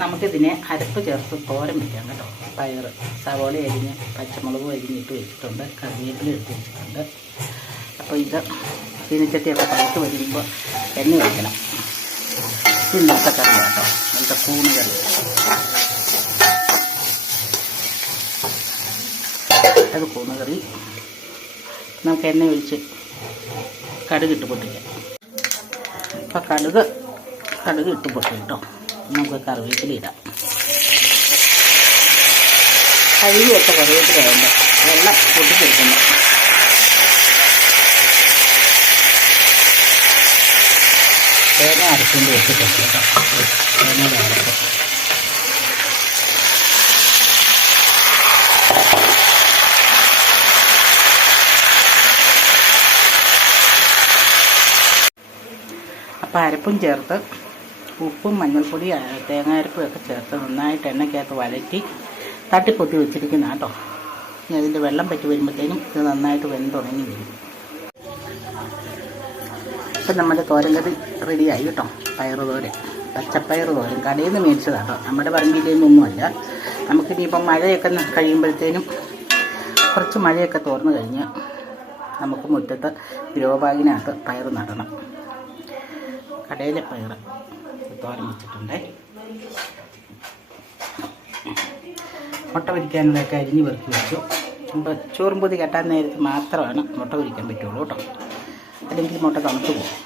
നമുക്കിതിനെ അരപ്പ് ചേർത്ത് തോരൻ വയ്ക്കാം കേട്ടോ. പയർ സവോള അരിഞ്ഞ് പച്ചമുളകും അരിഞ്ഞിട്ട് വെച്ചിട്ടുണ്ട്, കറിവേപ്പില എടുത്ത് വെച്ചിട്ടുണ്ട്. അപ്പോൾ ഇത് ചീനിച്ചട്ടിയൊക്കെ പഴുത്ത് വരുമ്പോൾ എണ്ണ ഒഴിക്കണം. ഇന്നത്തെ കറി കേട്ടോ, ഇന്നത്തെ കൂണ് കറി. അത് കൂണ് കറി. നമുക്ക് എണ്ണ ഒഴിച്ച് കടുകിട്ട് പൊട്ടിക്കാം. അപ്പോൾ കടുക് ഇട്ട് പൊട്ടി കേട്ടോ. നമുക്ക് കറിവേപ്പില ഇടാം. കഴുകി വെച്ച കറിവേപ്പില വേണ്ട, വെള്ളം പൊട്ടിച്ചെടുക്കുന്നു. തേങ്ങ അരച്ചുകൊണ്ട് വെച്ചിട്ടുണ്ട് കേട്ടോ. തേങ്ങയുടെ അരപ്പ് അപ്പോൾ അരപ്പും ചേർത്ത് ഉപ്പും മഞ്ഞൾപ്പൊടി തേങ്ങ അരപ്പും ഒക്കെ ചേർത്ത് നന്നായിട്ട് എണ്ണയ്ക്കകത്ത് വഴറ്റി തട്ടിപ്പൊത്തി വെച്ചിരിക്കുന്ന കേട്ടോ. ഇനി അതിൻ്റെ വെള്ളം പറ്റി വരുമ്പോഴത്തേനും ഇത് നന്നായിട്ട് വെന്തുണങ്ങി വരും. ഇപ്പം നമ്മുടെ തോരൻ കറി റെഡിയായി കേട്ടോ. പയറ് തോരൻ, പച്ചപ്പയർ തോരൻ കടയിൽ നിന്ന് മേടിച്ചതാണ് കേട്ടോ, നമ്മുടെ പറമ്പിൽ നിന്നൊന്നുമല്ല. നമുക്കിനിയിപ്പം മഴയൊക്കെ കഴിയുമ്പോഴത്തേനും കുറച്ച് മഴയൊക്കെ തോർന്നു കഴിഞ്ഞ് നമുക്ക് മുറ്റത്ത് ഗ്രോ ബാഗിനകത്ത് പയർ നടണം. കടയിലെ പയർ തോരൻ വെച്ചിട്ടുണ്ട്. മുട്ട പൊരിക്കാനുള്ളതൊക്കെ അരിഞ്ഞ് പെറുക്കി വെച്ചു. അപ്പോൾ ചോറും പൊതി കെട്ടാൻ നേരത്ത് മാത്രമാണ് മുട്ട പൊരിക്കാൻ പറ്റുള്ളൂ കേട്ടോ, അല്ലെങ്കിൽ മുട്ട തണുത്ത് പോകും.